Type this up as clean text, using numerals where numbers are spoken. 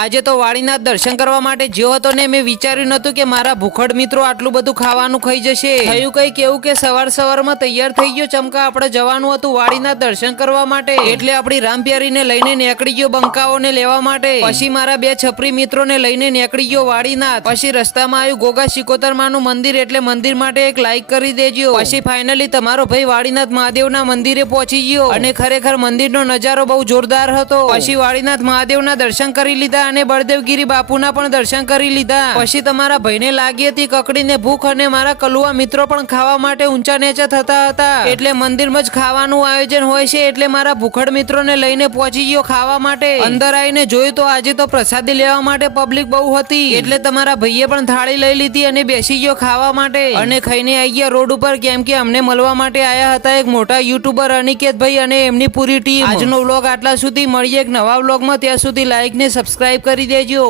આજે તો વાડીના દર્શન કરવા માટે જ્યો હતો ને મેં વિચાર્યું નતું કે મારા ભૂખડ મિત્રો આટલું બધું ખાવાનું ખાઈ જશે। થયું કઈ કેવું કે સવારમાં તૈયાર થઈ ગયો ચમકા આપણે જવાનું હતું વાડીના દર્શન કરવા માટે, એટલે આપણી રામપ્યારીને લઈને નીકળી ગયો બંકાઓને લેવા માટે। પછી મારા બે છપરી મિત્રોને લઈને નીકળી ગયો વાડીનાથ। પછી રસ્તામાં આવ્યું ગોગા શિકોતર માનું મંદિર, એટલે મંદિર માટે એક લાઈક કરી દેજો। પછી ફાઇનલી તમારો ભાઈ વાડીનાથ મહાદેવના મંદિરે પહોંચી ગયો અને ખરેખર મંદિરનો નજારો બહુ જોરદાર હતો। પછી વાડીનાથ મહાદેવના દર્શન કરી લીધા અને બળદેવગીરી બાપુના પણ દર્શન કરી લીધા। પછી તમારા ભાઈને લાગી હતી કકડીને ભૂખ અને મારા કલુઆ મિત્રો પણ ખાવા માટે ઊંચા નીચા થતા હતા, એટલે મંદિરમાં જ ખાવાનું આયોજન હોય છે, એટલે મારા ભૂખડ મિત્રોને લઈને પહોંચી ગયો ખાવા માટે। અંદર આવીને જોયું તો આજે તો પ્રસાદી લેવા માટે પબ્લિક બહુ હતી, એટલે તમારા ભાઈએ પણ થાળી લઈ લીધી અને બેસી ગયો ખાવા માટે અને ખાઈને આવી ગયા રોડ ઉપર, કેમ કે અમને મળવા માટે આયા હતા એક મોટા યુટ્યુબર અનિકેતભાઈ અને એમની પૂરી ટીમ। આજનો વ્લોગ આટલા સુધી, મળીએ એક નવા વ્લોગમાં, ત્યાં સુધી લાઈક ને સબસ્ક્રાઇબ કરી દેજો।